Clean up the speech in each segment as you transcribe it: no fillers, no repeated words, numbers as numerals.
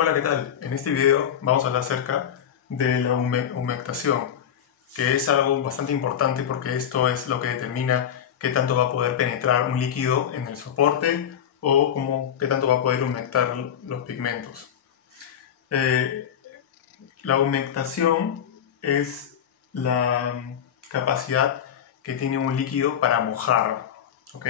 Hola, ¿qué tal? En este video vamos a hablar acerca de la humectación, que es algo bastante importante porque esto es lo que determina qué tanto va a poder penetrar un líquido en el soporte o qué tanto va a poder humectar los pigmentos. La humectación es la capacidad que tiene un líquido para mojar, ¿ok?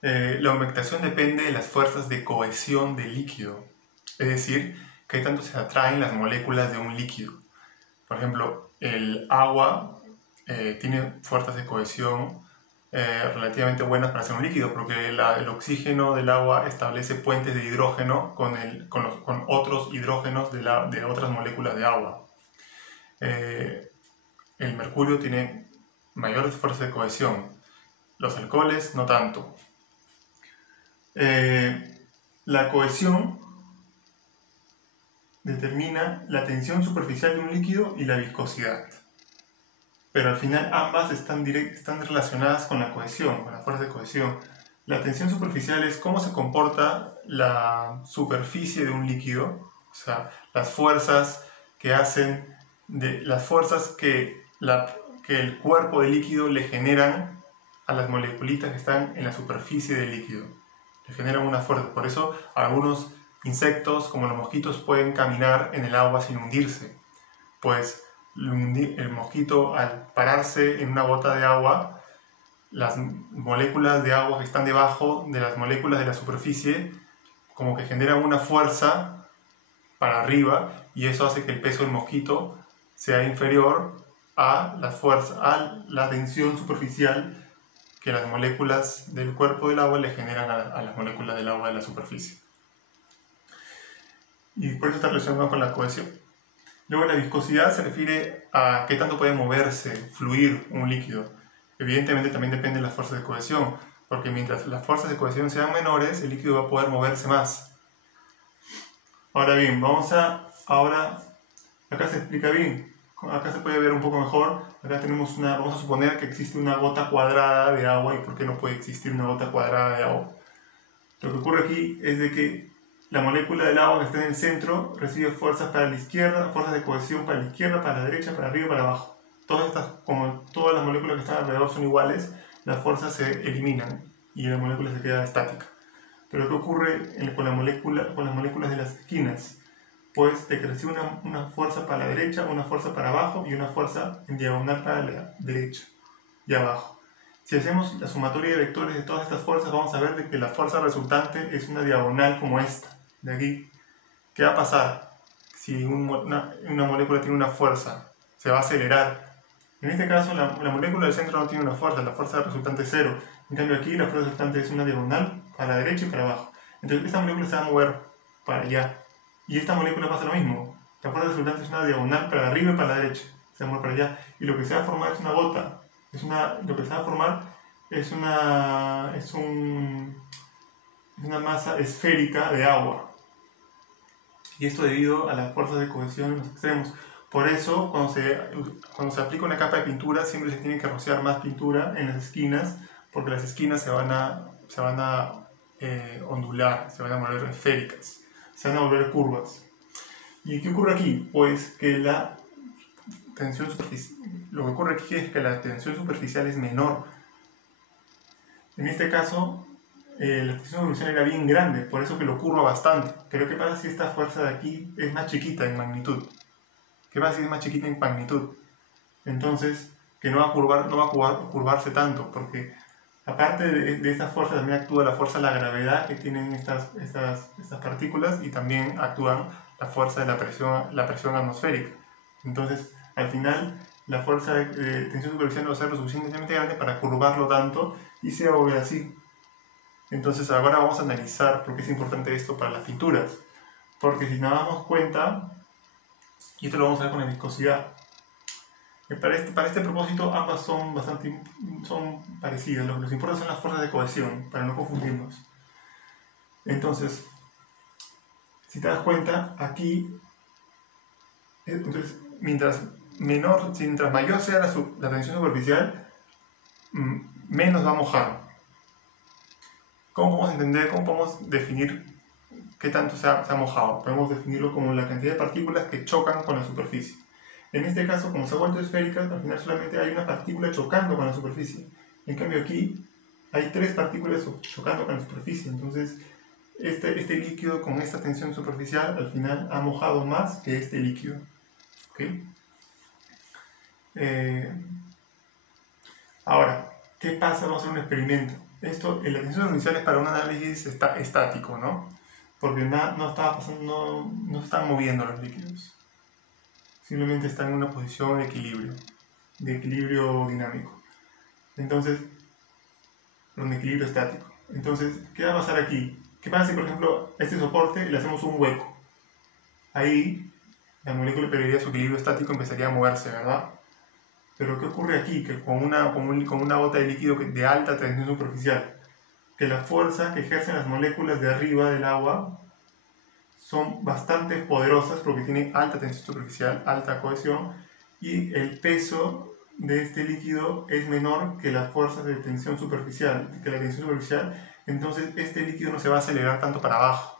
La humectación depende de las fuerzas de cohesión del líquido, es decir, qué tanto se atraen las moléculas de un líquido. Por ejemplo, el agua tiene fuerzas de cohesión relativamente buenas para ser un líquido, porque el oxígeno del agua establece puentes de hidrógeno con otros hidrógenos de otras moléculas de agua. El mercurio tiene mayores fuerzas de cohesión, los alcoholes no tanto. La cohesión determina la tensión superficial de un líquido y la viscosidad, pero al final ambas están relacionadas con la cohesión, con la fuerza de cohesión. La tensión superficial es cómo se comporta la superficie de un líquido, o sea, las fuerzas que el cuerpo del líquido le generan a las moleculitas que están en la superficie del líquido. Le generan una fuerza. Por eso algunos insectos, como los mosquitos, pueden caminar en el agua sin hundirse, pues el mosquito, al pararse en una gota de agua, las moléculas de agua que están debajo de las moléculas de la superficie como que generan una fuerza para arriba, y eso hace que el peso del mosquito sea inferior a la tensión superficial que las moléculas del cuerpo del agua le generan a las moléculas del agua de la superficie. Y por eso está relacionado con la cohesión. Luego, la viscosidad se refiere a qué tanto puede moverse, fluir un líquido. Evidentemente también depende de las fuerzas de cohesión, porque mientras las fuerzas de cohesión sean menores, el líquido va a poder moverse más. Ahora bien, acá se explica bien, acá se puede ver un poco mejor. Acá vamos a suponer que existe una gota cuadrada de agua. ¿Y por qué no puede existir una gota cuadrada de agua? Lo que ocurre aquí es de que la molécula del agua que está en el centro recibe fuerzas para la izquierda, fuerzas de cohesión para la izquierda, para la derecha, para arriba y para abajo. Como todas las moléculas que están alrededor son iguales, las fuerzas se eliminan y la molécula se queda estática. Pero ¿qué ocurre con las moléculas de las esquinas? Pues de que recibe una fuerza para la derecha, una fuerza para abajo y una fuerza en diagonal para la derecha y abajo. Si hacemos la sumatoria de vectores de todas estas fuerzas, vamos a ver de que la fuerza resultante es una diagonal como esta, de aquí. ¿Qué va a pasar si una molécula tiene una fuerza? Se va a acelerar. En este caso, la molécula del centro no tiene una fuerza, la fuerza resultante es 0. En cambio aquí, la fuerza resultante es una diagonal para la derecha y para abajo. Entonces, esta molécula se va a mover para allá. Y esta molécula pasa lo mismo. La fuerza resultante es una diagonal para arriba y para la derecha. Se va a mover para allá. Y lo que se va a formar es una gota. Lo que se va a formar es una masa esférica de agua. Y esto debido a las fuerzas de cohesión en los extremos. Por eso, cuando se aplica una capa de pintura, siempre se tiene que rociar más pintura en las esquinas, porque las esquinas se van a ondular, se van a volver esféricas, se van a volver curvas. ¿Y qué ocurre aquí? Pues que lo que ocurre aquí es que la tensión superficial es menor. En este caso, la tensión superficial era bien grande, por eso que lo curva bastante. Pero ¿qué pasa si esta fuerza de aquí es más chiquita en magnitud? ¿Qué pasa si es más chiquita en magnitud? Entonces, que no va a curvarse tanto, porque aparte de esta fuerza también actúa la fuerza de la gravedad que tienen estas partículas, y también actúa la fuerza de la presión atmosférica. Entonces, al final, la fuerza de tensión superficial no va a ser lo suficientemente grande para curvarlo tanto y se va a volver así. Entonces, ahora vamos a analizar por qué es importante esto para las pinturas. Porque si nos damos cuenta, y esto lo vamos a ver con la viscosidad, para este propósito ambas son parecidas. Lo que nos importa son las fuerzas de cohesión, para no confundirnos. Entonces, si te das cuenta, aquí, entonces, mientras mayor sea la tensión superficial, menos va a mojar. ¿Cómo podemos definir qué tanto se ha mojado. Podemos definirlo como la cantidad de partículas que chocan con la superficie. En este caso, como se ha vuelto esférica, al final solamente hay una partícula chocando con la superficie. En cambio aquí hay 3 partículas chocando con la superficie. Entonces este líquido con esta tensión superficial al final ha mojado más que este líquido. ¿Okay? Ahora, ¿qué pasa? Vamos a hacer un experimento. Esto, la tensión superficial es para un análisis estático, ¿no? Porque no se están moviendo los líquidos. Simplemente están en una posición de equilibrio dinámico. Entonces, un equilibrio estático. Entonces, ¿qué va a pasar aquí? ¿Qué pasa si, por ejemplo, a este soporte le hacemos un hueco? Ahí, la molécula perdería su equilibrio estático y empezaría a moverse, ¿verdad? Pero ¿qué ocurre aquí? Que con una gota de líquido de alta tensión superficial, que las fuerzas que ejercen las moléculas de arriba del agua son bastante poderosas porque tienen alta tensión superficial, alta cohesión, y el peso de este líquido es menor que las fuerzas de tensión superficial, entonces este líquido no se va a acelerar tanto para abajo.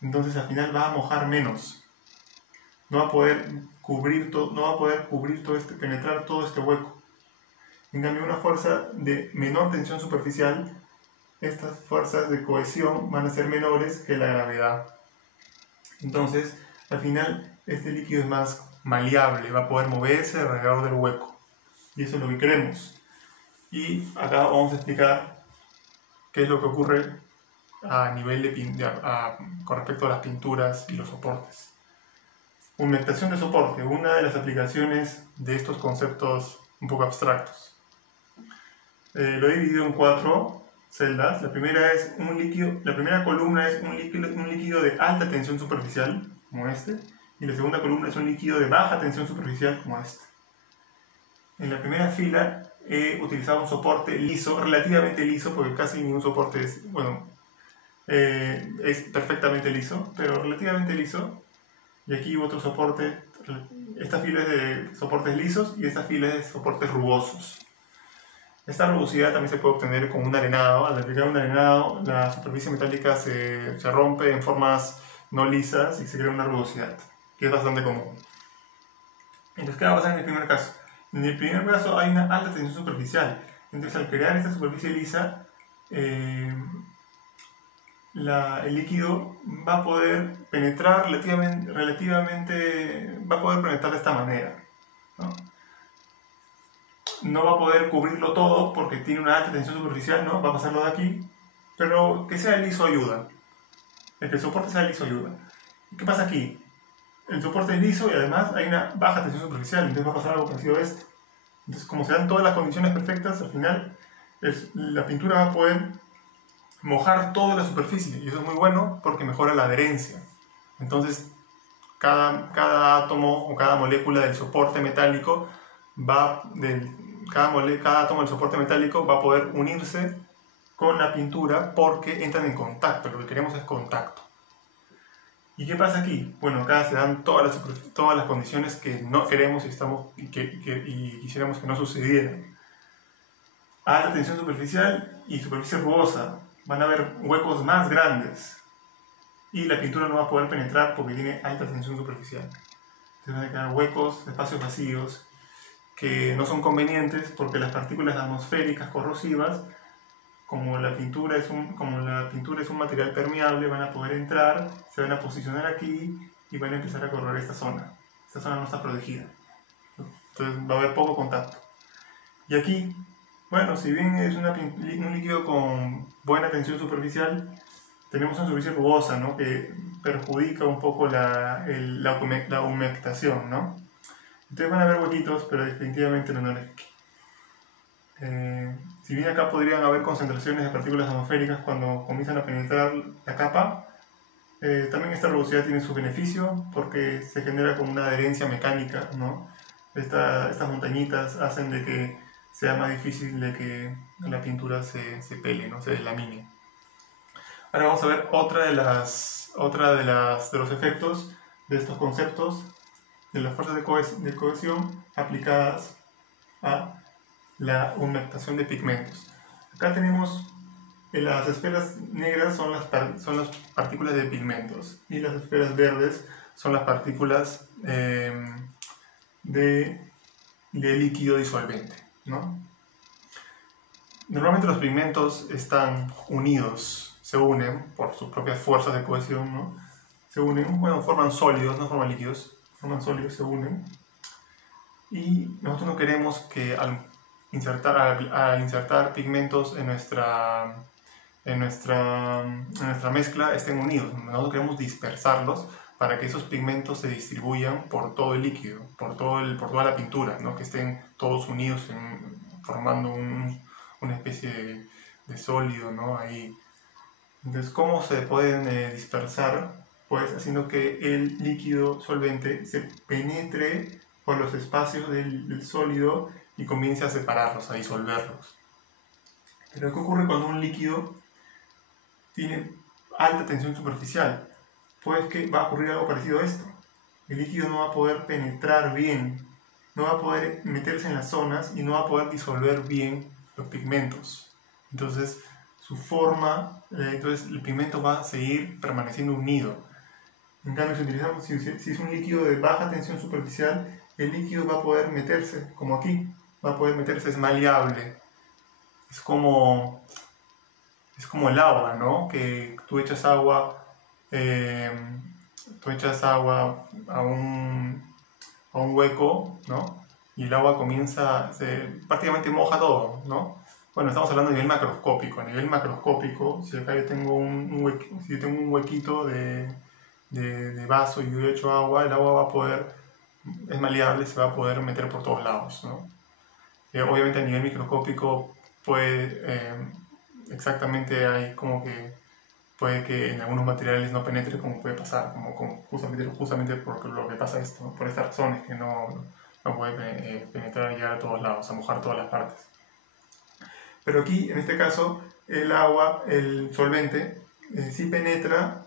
Entonces al final va a mojar menos. No va a poder penetrar todo este hueco. En cambio, una fuerza de menor tensión superficial, estas fuerzas de cohesión van a ser menores que la gravedad. Entonces, al final, este líquido es más maleable, va a poder moverse alrededor del hueco. Y eso es lo que queremos. Y acá vamos a explicar qué es lo que ocurre a nivel con respecto a las pinturas y los soportes. Humectación de soporte, una de las aplicaciones de estos conceptos un poco abstractos. Lo he dividido en 4 celdas. La primera columna es un líquido de alta tensión superficial, como este, y la segunda columna es un líquido de baja tensión superficial, como este. En la primera fila he utilizado un soporte liso, relativamente liso, porque casi ningún soporte es perfectamente liso, pero relativamente liso. Y aquí otro soporte, esta fila es de soportes lisos y esta fila es de soportes rugosos. Esta rugosidad también se puede obtener con un arenado. Al aplicar un arenado, la superficie metálica se rompe en formas no lisas y se crea una rugosidad, que es bastante común. Entonces, ¿qué va a pasar en el primer caso? En el primer caso hay una alta tensión superficial. Entonces, al crear esta superficie lisa, el líquido va a poder penetrar relativamente, va a poder penetrar de esta manera, ¿no? No va a poder cubrirlo todo porque tiene una alta tensión superficial, ¿no? Va a pasarlo de aquí, pero que sea liso ayuda. El que el soporte sea liso ayuda. ¿Qué pasa aquí? El soporte es liso y además hay una baja tensión superficial, entonces va a pasar algo parecido a esto. Entonces, como se dan todas las condiciones perfectas, al final la pintura va a poder mojar toda la superficie, y eso es muy bueno porque mejora la adherencia. Entonces, cada átomo o cada molécula del soporte metálico cada átomo del soporte metálico va a poder unirse con la pintura porque entran en contacto. Lo que queremos es contacto. ¿Y qué pasa aquí? Bueno, acá se dan todas las condiciones que no queremos y quisiéramos que no sucedieran. Alta tensión superficial y superficie rugosa. Van a haber huecos más grandes y la pintura no va a poder penetrar porque tiene alta tensión superficial. Entonces van a quedar huecos, espacios vacíos que no son convenientes porque las partículas atmosféricas corrosivas, como la pintura es un material permeable, van a poder entrar, se van a posicionar aquí y van a empezar a correr esta zona. Esta zona no está protegida. Entonces va a haber poco contacto. Y aquí, bueno, si bien es un líquido con buena tensión superficial, tenemos una superficie rugosa, ¿no? Que perjudica un poco la humectación, ¿no? Entonces van a haber huequitos, pero definitivamente no es aquí. Si bien acá podrían haber concentraciones de partículas atmosféricas cuando comienzan a penetrar la capa, también esta rugosidad tiene su beneficio porque se genera como una adherencia mecánica, ¿no? Estas montañitas hacen de que sea más difícil de que la pintura se pele, ¿no? Se deslamine. Ahora vamos a ver de los efectos de estos conceptos de las fuerzas de cohesión aplicadas a la humectación de pigmentos. Acá tenemos las esferas negras son las partículas de pigmentos y las esferas verdes son las partículas de líquido disolvente, ¿no? Normalmente los pigmentos están unidos, se unen por sus propias fuerzas de cohesión, ¿no? Se unen, bueno, forman sólidos, no forman líquidos, forman sólidos, se unen. Y nosotros no queremos que al insertar pigmentos en nuestra mezcla estén unidos. Nosotros queremos dispersarlos para que esos pigmentos se distribuyan por todo el líquido, por toda la pintura, ¿no? Que estén todos unidos formando una especie de sólido, ¿no? Ahí. Entonces, ¿cómo se pueden dispersar? Pues haciendo que el líquido solvente se penetre por los espacios del sólido y comience a separarlos, a disolverlos. Pero ¿qué ocurre cuando un líquido tiene alta tensión superficial? Pues que va a ocurrir algo parecido a esto. El líquido no va a poder penetrar bien, no va a poder meterse en las zonas y no va a poder disolver bien los pigmentos. Entonces, su forma, entonces el pigmento va a seguir permaneciendo unido. En cambio, si es un líquido de baja tensión superficial, el líquido va a poder meterse, como aquí, va a poder meterse, es maleable. Es como el agua, ¿no? Que tú echas agua a un hueco, ¿no? Y el agua prácticamente moja todo, ¿no? Bueno, estamos hablando a nivel macroscópico. A nivel macroscópico, si acá yo tengo un huequito de vaso y yo echo agua, el agua va a poder, es maleable, se va a poder meter por todos lados, ¿no? Obviamente a nivel microscópico exactamente hay como que puede que en algunos materiales no penetre, como puede pasar, como justamente por lo que pasa esto, ¿no? Por estas razones que no puede penetrar y llegar a todos lados, a mojar todas las partes. Pero aquí, en este caso, el agua, el solvente, sí penetra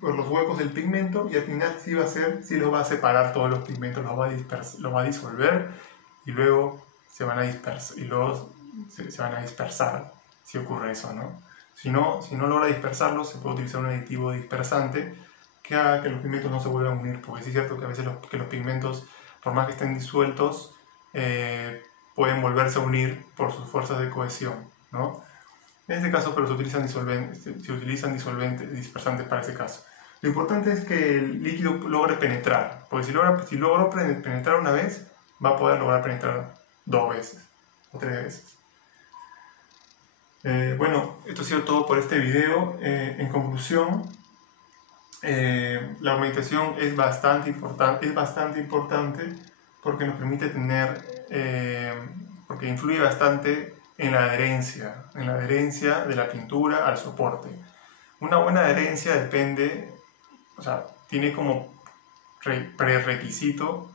por los huecos del pigmento y al final sí lo va a separar todos los pigmentos, los va a disolver y luego se van a dispersar si ocurre eso, ¿no? Si no logra dispersarlos, se puede utilizar un aditivo dispersante que haga que los pigmentos no se vuelvan a unir, porque sí es cierto que a veces los pigmentos, por más que estén disueltos, pueden volverse a unir por sus fuerzas de cohesión, ¿no? En este caso, pero se utilizan dispersantes para ese caso. Lo importante es que el líquido logre penetrar, porque si logró penetrar una vez, va a poder lograr penetrar 2 veces o 3 veces. Bueno, esto ha sido todo por este video. En conclusión, la meditación es bastante importante porque nos permite porque influye bastante en la adherencia de la pintura al soporte. Una buena adherencia tiene como prerequisito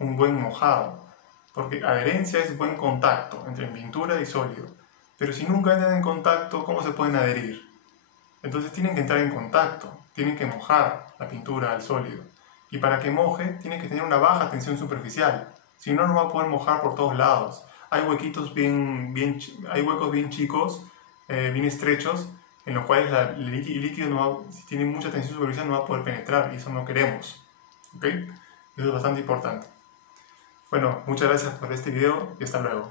un buen mojado, porque adherencia es buen contacto entre pintura y sólido, pero si nunca entran en contacto, ¿cómo se pueden adherir? Entonces tienen que entrar en contacto, tienen que mojar la pintura al sólido, y para que moje tiene que tener una baja tensión superficial, si no, no va a poder mojar por todos lados. Hay huecos bien chicos, bien estrechos, en los cuales el líquido, si tiene mucha tensión superficial, no va a poder penetrar, y eso no queremos. ¿Okay? Eso es bastante importante. Bueno, muchas gracias por este video y hasta luego.